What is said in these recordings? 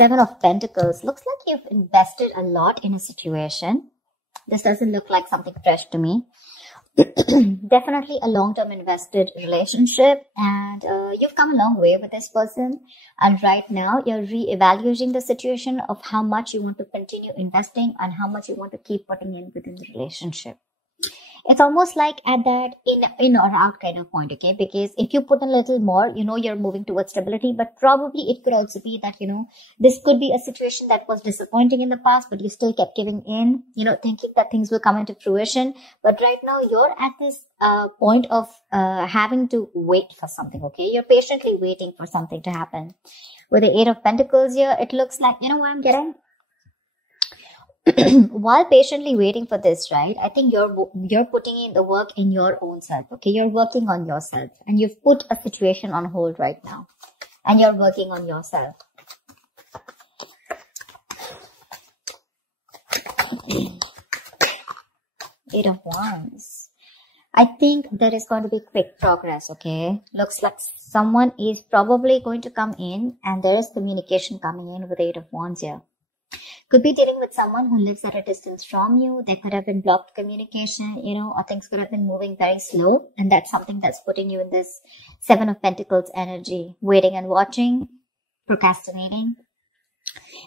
Seven of Pentacles. Looks like you've invested a lot in a situation. This doesn't look like something fresh to me. Definitely a long-term invested relationship, and you've come a long way with this person, and right now you're re-evaluating the situation of how much you want to continue investing and how much you want to keep putting in within the relationship. It's almost like at that in or out kind of point, okay? Because if you put a little more, you're moving towards stability, but probably it could also be that, this could be a situation that was disappointing in the past, but you still kept giving in, thinking that things will come into fruition. But right now you're at this point of having to wait for something, okay? You're patiently waiting for something to happen. With the Eight of Pentacles here, it looks like, what I'm getting? While patiently waiting for this, right? I think you're putting in the work in your own self. Okay, you're working on yourself, and you've put a situation on hold right now, and you're working on yourself. Eight of Wands. I think there is going to be quick progress. Okay, looks like someone is probably going to come in, and there is communication coming in with Eight of Wands here. Could be dealing with someone who lives at a distance from you. There could have been blocked communication, or things could have been moving very slow. And that's something that's putting you in this Seven of Pentacles energy, waiting and watching, procrastinating.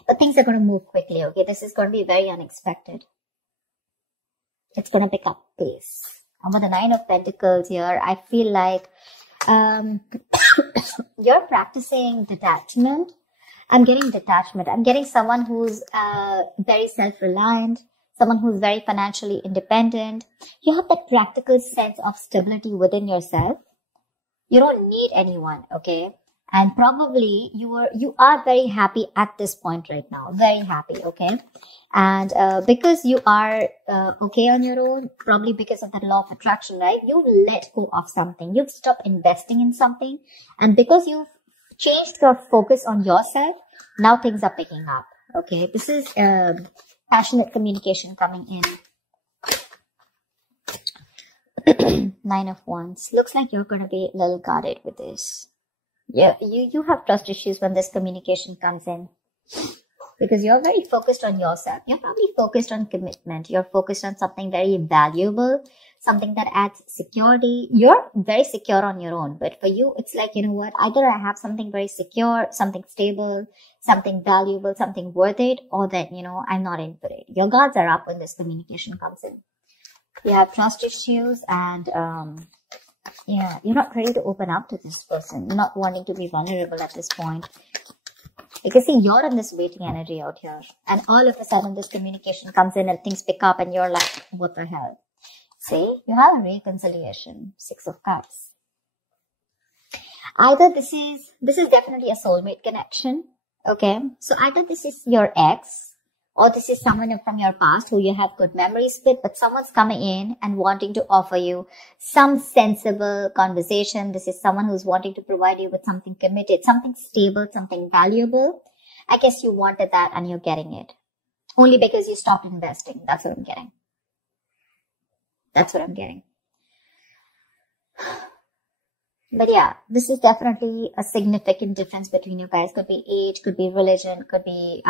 But things are going to move quickly, okay? This is going to be very unexpected. It's going to pick up pace. And with the Nine of Pentacles here, I feel like you're practicing detachment. I'm getting detachment. I'm getting someone who's very self-reliant, someone who's very financially independent. You have that practical sense of stability within yourself. You don't need anyone, okay? And probably you are very happy at this point right now. Very happy, okay? And because you are okay on your own, probably because of that law of attraction, right? You let go of something. You've stopped investing in something. And because you've changed your focus on yourself, now things are picking up. Okay, this is passionate communication coming in. Nine of Wands. Looks like you're going to be a little guarded with this. Yeah, you have trust issues when this communication comes in, because you're very focused on yourself. You're probably focused on commitment. You're focused on something very valuable, something that adds security. You're very secure on your own, but for you, it's like, what? Either I have something very secure, something stable, something valuable, something worth it, or that, I'm not in for it. Your guards are up when this communication comes in. You have trust issues, and yeah, you're not ready to open up to this person. You're not wanting to be vulnerable at this point. Because see, you're in this waiting energy out here, and all of a sudden this communication comes in and things pick up and you're like, what the hell? See, you have a reconciliation. Six of Cups. Either this is definitely a soulmate connection. Okay, so either this is your ex, or this is someone from your past who you have good memories with, but someone's coming in and wanting to offer you some sensible conversation. This is someone who's wanting to provide you with something committed, something stable, something valuable. I guess you wanted that and you're getting it. Only because you stopped investing. That's what I'm getting. That's what I'm getting. But yeah, this is definitely a significant difference between you guys. Could be age, could be religion, could be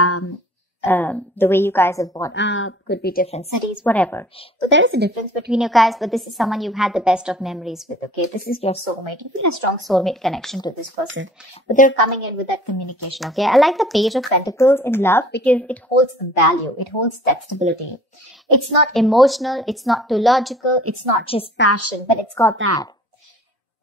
the way you guys have brought up, could be different cities, whatever. So there is a difference between you guys, but this is someone you've had the best of memories with, okay? This is your soulmate. You feel a strong soulmate connection to this person, but they're coming in with that communication, okay? I like the Page of Pentacles in love because it holds value. It holds that stability. It's not emotional. It's not too logical. It's not just passion, but it's got that.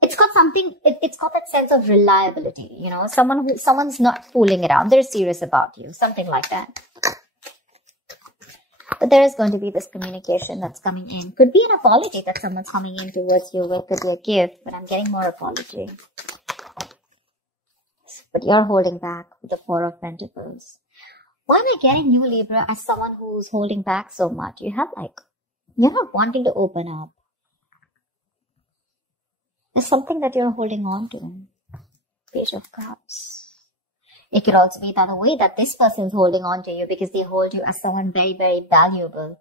It's got something, it's got that sense of reliability, someone's not fooling around. They're serious about you, something like that. But there is going to be this communication that's coming in. Could be an apology that someone's coming in towards you with, could be a gift, but I'm getting more apology. But you're holding back with the Four of Pentacles. Why am I getting you, Libra, as someone who's holding back so much? You're not wanting to open up. There's something that you're holding on to. Page of Cups. It could also be the other way, that this person's holding on to you because they hold you as someone very, very valuable.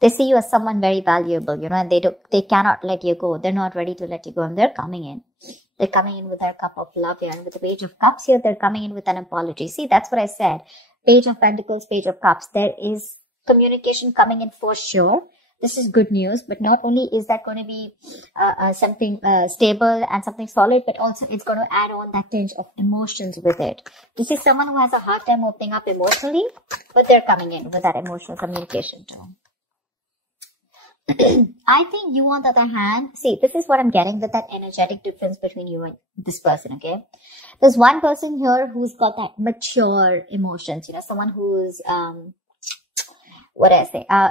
They see you as someone very valuable, and they cannot let you go. They're not ready to let you go, and they're coming in. They're coming in with their cup of love here. And with the Page of Cups here, they're coming in with an apology. See, that's what I said. Page of Pentacles, Page of Cups. There is communication coming in for sure. This is good news, but not only is that going to be something stable and something solid, but also it's going to add on that tinge of emotions with it. This is someone who has a hard time opening up emotionally, but they're coming in with that emotional communication too. I think you, on the other hand, see, this is what I'm getting with that energetic difference between you and this person, okay? There's one person here who's got that mature emotions, you know, someone who's,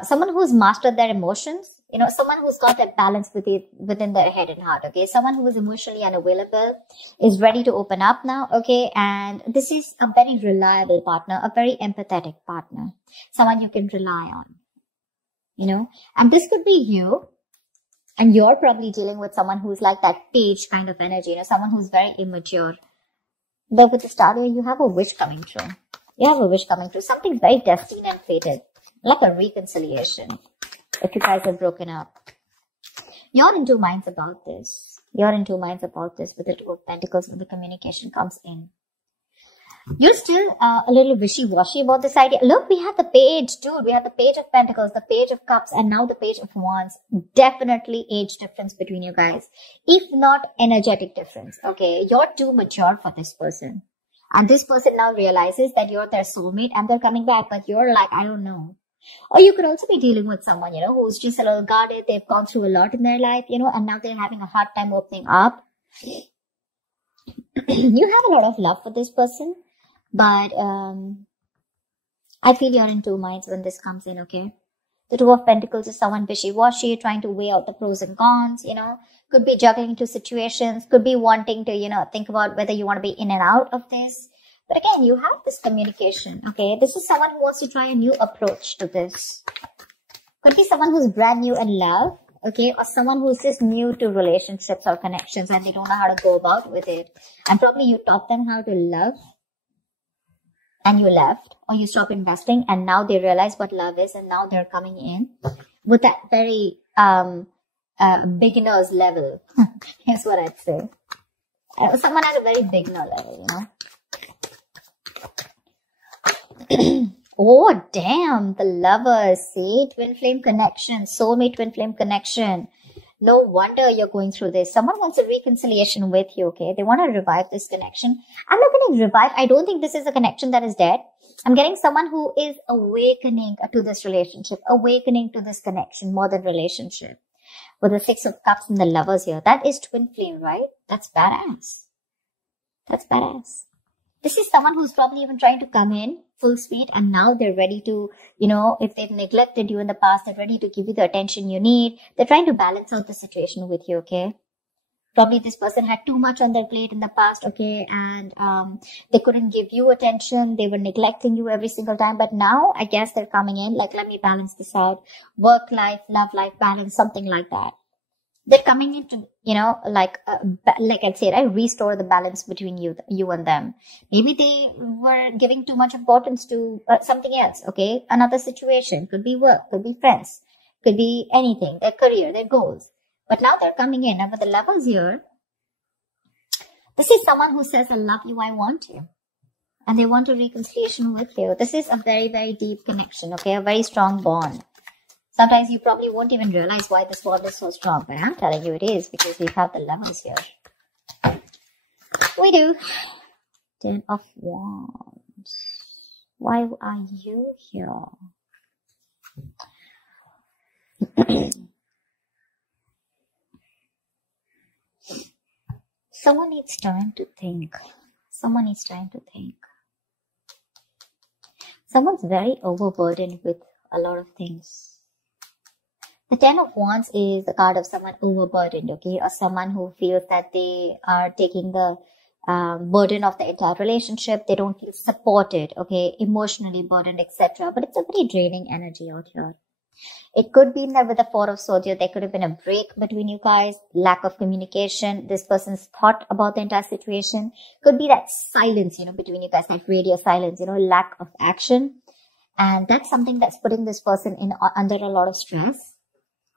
someone who's mastered their emotions, you know, someone who's got that balance within their head and heart, okay? Someone who is emotionally unavailable is ready to open up now, okay? And this is a very reliable partner, a very empathetic partner, someone you can rely on, you know? And this could be you, and you're probably dealing with someone who's like that page kind of energy, you know, someone who's very immature. But with the star here, you have a wish coming true. You have a wish coming true. Something very destined and fated. Like a reconciliation, if you guys have broken up. You're in two minds about this. You're in two minds about this with the Two of Pentacles when the communication comes in. You're still a little wishy-washy about this idea. Look, we have the page, dude. We have the Page of Pentacles, the Page of Cups, and now the Page of Wands. Definitely age difference between you guys. If not energetic difference, okay? You're too mature for this person. And this person now realizes that you're their soulmate and they're coming back. But you're like, I don't know. Or you could also be dealing with someone, you know, who's just a little guarded. They've gone through a lot in their life, you know, and now they're having a hard time opening up. You have a lot of love for this person, but I feel you're in two minds when this comes in, okay? The Two of Pentacles is someone wishy-washy, trying to weigh out the pros and cons, you know, could be juggling two situations, could be wanting to, you know, think about whether you want to be in and out of this. But again, you have this communication, okay? This is someone who wants to try a new approach to this. Could be someone who's brand new in love, okay? Or someone who's just new to relationships or connections and they don't know how to go about with it. And probably you taught them how to love and you left, or you stopped investing and now they realize what love is and now they're coming in with that very beginner's level. Here's what I'd say. Someone at a very beginner level, you know? Oh, damn, the Lovers, see, twin flame connection, soulmate twin flame connection. No wonder you're going through this. Someone wants a reconciliation with you, okay? They want to revive this connection. I'm not going to revive. I don't think this is a connection that is dead. I'm getting someone who is awakening to this relationship, awakening to this connection more than relationship. With the Six of Cups and the Lovers here. That is twin flame, right? That's badass. That's badass. This is someone who's probably even trying to come in full speed and now they're ready to, you know, if they've neglected you in the past, they're ready to give you the attention you need. They're trying to balance out the situation with you, okay? Probably this person had too much on their plate in the past, okay? And they couldn't give you attention. They were neglecting you every single time. But now I guess they're coming in like, let me balance this out. Work life, love life balance, something like that. They're coming in to, you know, like I'd say, right, restore the balance between you and them. Maybe they were giving too much importance to something else, okay? Another situation. Could be work, could be friends, could be anything, their career, their goals. But now they're coming in. And with the Lovers here, this is someone who says, I love you, I want you. And they want a reconciliation with you. This is a very, very deep connection, okay? A very strong bond. Sometimes you probably won't even realize why this bond is so strong. But I'm telling you it is because we have the Lovers here. We do. 10 of Wands. Why are you here? Someone needs time to think. Someone needs time to think. Someone's very overburdened with a lot of things. The 10 of Wands is the card of someone overburdened, okay? Or someone who feels that they are taking the burden of the entire relationship. They don't feel supported, okay? Emotionally burdened, etc. But it's a very draining energy out here. It could be that with the Four of Swords here, there could have been a break between you guys, lack of communication. This person's thought about the entire situation. Could be that silence, you know, between you guys, that radio silence, you know, lack of action. And that's something that's putting this person in under a lot of stress.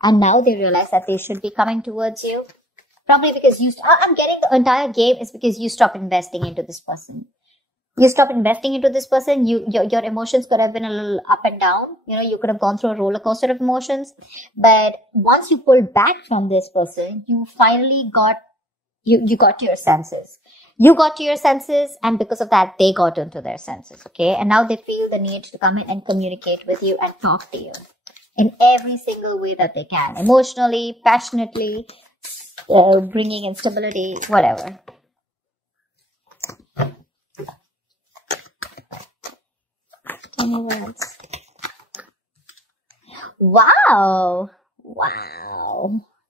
And now they realize that they should be coming towards you. Probably because I'm getting the entire game is because you stop investing into this person. You stop investing into this person, your emotions could have been a little up and down. You could have gone through a roller coaster of emotions. But once you pulled back from this person, you finally got to your senses. You got to your senses, and because of that, they got into their senses, okay? And now they feel the need to come in and communicate with you and talk to you in every single way that they can. Emotionally, passionately, bringing in stability, whatever. Tell me words. Wow.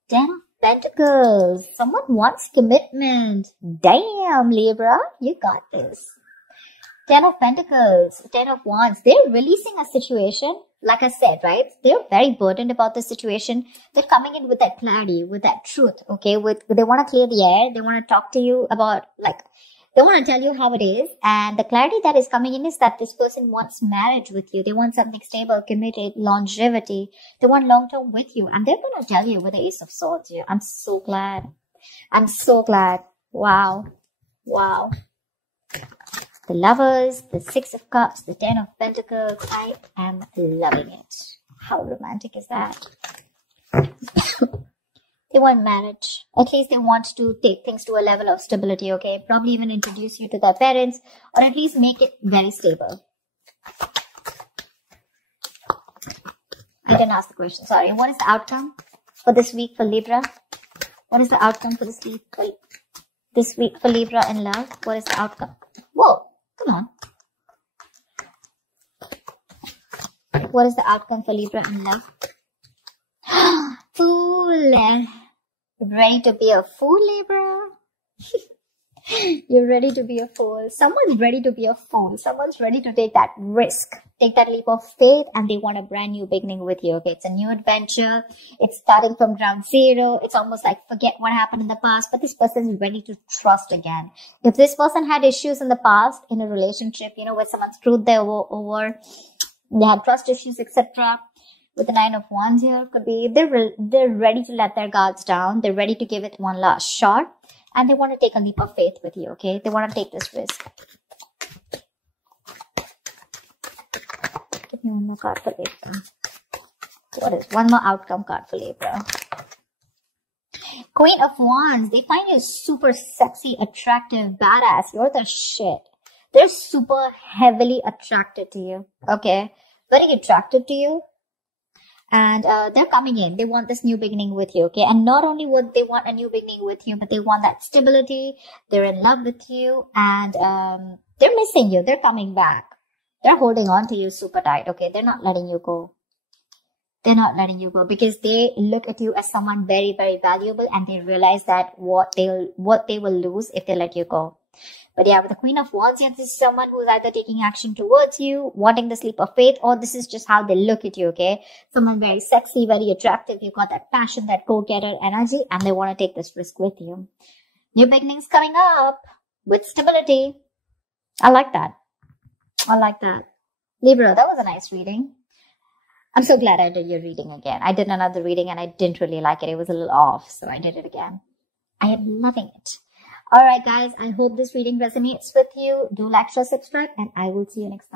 Ten of Pentacles. Someone wants commitment. Damn, Libra, you got this. Ten of Pentacles, Ten of Wands. They're releasing a situation. Like I said, right? They're very burdened about the situation. They're coming in with that clarity, with that truth, okay? They want to clear the air. They want to talk to you about, they want to tell you how it is. And the clarity that is coming in is that this person wants marriage with you. They want something stable, committed, longevity. They want long-term with you. And they're going to tell you with the Ace of Swords here. I'm so glad. Wow. The Lovers, the Six of Cups, the Ten of Pentacles. I am loving it. How romantic is that? They want marriage. At least they want to take things to a level of stability, okay? Probably even introduce you to their parents, or at least make it very stable. I didn't ask the question, sorry. What is the outcome for this week for Libra? What is the outcome for this week for Libra in love? What is the outcome? Whoa, come on. What is the outcome for Libra in love? Fool. Ready to be a fool, Libra? You're ready to be a fool. Someone's ready to be a fool. Someone's ready to take that risk, take that leap of faith, and they want a brand new beginning with you. Okay, it's a new adventure. It's starting from ground zero. It's almost like forget what happened in the past, but this person is ready to trust again. If this person had issues in the past in a relationship, where someone screwed them over, they had trust issues, etc. With the Nine of Wands here, could be they're ready to let their guards down. They're ready to give it one last shot. And they want to take a leap of faith with you, okay? They want to take this risk. Give me one more card for Libra. What is one more outcome card for Libra? Queen of Wands. They find you super sexy, attractive, badass. You're the shit. They're super heavily attracted to you, okay? Very attracted to you. And they're coming in. They want this new beginning with you, okay? And not only would they want a new beginning with you, but they want that stability. They're in love with you. And they're missing you. They're coming back. They're holding on to you super tight, okay? They're not letting you go. They're not letting you go because they look at you as someone very, very valuable. And they realize that what they will lose if they let you go. But yeah, with the Queen of Wands, yeah, this is someone who's either taking action towards you, wanting the leap of faith, or this is just how they look at you, okay? Someone very sexy, very attractive. You've got that passion, that go-getter energy, and they want to take this risk with you. New beginnings coming up with stability. I like that. Libra, that was a nice reading. I'm so glad I did your reading again. I did another reading and I didn't really like it. It was a little off, so I did it again. I am loving it. Alright guys, I hope this reading resonates with you. Do like, share, subscribe, and I will see you next time.